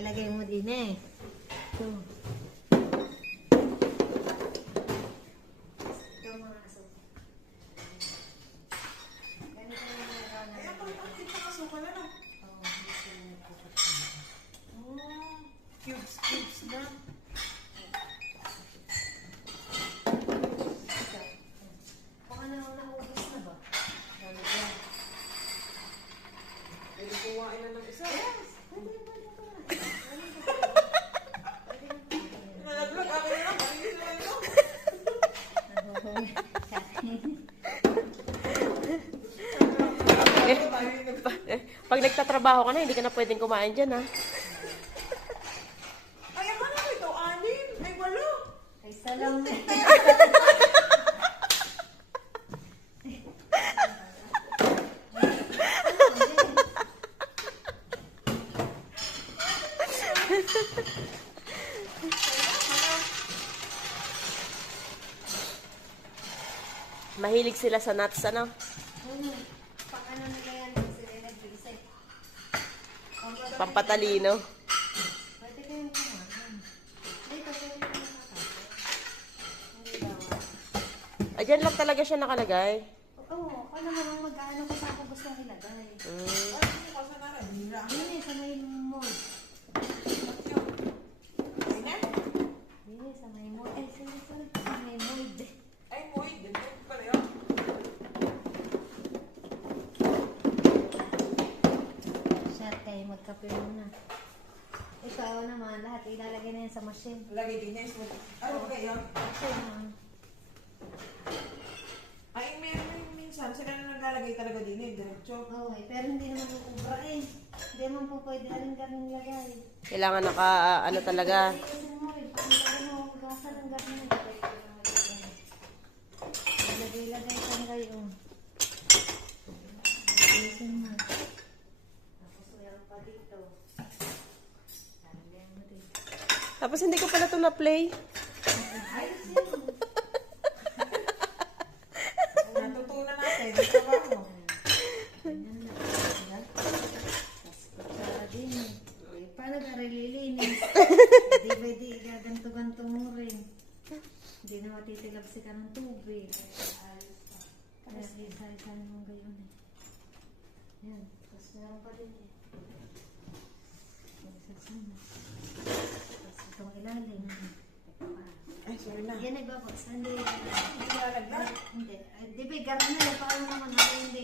ilalagay mo din eh. Ito. Ito mga aso. Ganito yung ginagawa namin. Ayan, pagkakit na kasukal na. Oo, gusto mo po. Oh, cubes na. Ito. Baka naubos na ba? Lalagyan. Pwede kuhain na ng isa. Yes! Pwede. Nalaglag, akin na lang. Malinis naman ito. Pag nagtatrabaho ka na, hindi ka na pwedeng kumain dyan, ha? Ay, ako na ito. 6. Ay, 8. Ay, salam. Mahilig sila sa nuts, ano? Pag ano nila yan, sila nag-iisip. Pampatalino. Pwede kayong kumain. Dito, pwede kayong nakakapit. Hindi daw. Ah, dyan lang talaga siya nakalagay. Oo, alam mo bang mag-ano ko sa gusto nilagay. Mm. Ay, hindi ko sana rin. Hira. Yun eh, sa may mold. Ay, na? Yun eh, sa may mold. Ay, sorry. Sa may mold. Ay, moy. Ganito pala yun. Shot kayo, magkape muna. Ikaw naman, lahat ilalagay na yan sa machine. Lagay din niya. Ano ba kayo? Machine, Ay, minsan, sila na naglalagay talaga din eh. Diretso. Oo, eh, pero hindi naman ubra eh. Hindi naman po pwede aling-galing lagay. Kailangan naka, ano talaga. Ayusin mo rin, pag ano, hugasan ng galing. Lagay-lagay kang gayon. Ayusin mo. Tapos meron pa dito. Lalagyan mo dito. Tapos hindi ko pala ito na-play. Ayos yun. Natutunan natin. Ang trabaho. Ganyan na. Tapos kutsara din eh. Eh, paano ka rililinis? Di ba di gaganto-ganto mo rin. Hindi na matitilabsi ka ng tubig. Kaya isa-isa mo gayon eh. Yan. Tapos meron pa din eh. Isa-isa mo. Tapos itong ilalim. Ay, sorry na. Yan nagbabagsa. Hindi. Hindi nalaglag. Hindi. Di ba, garan na. Paano naman ako hindi.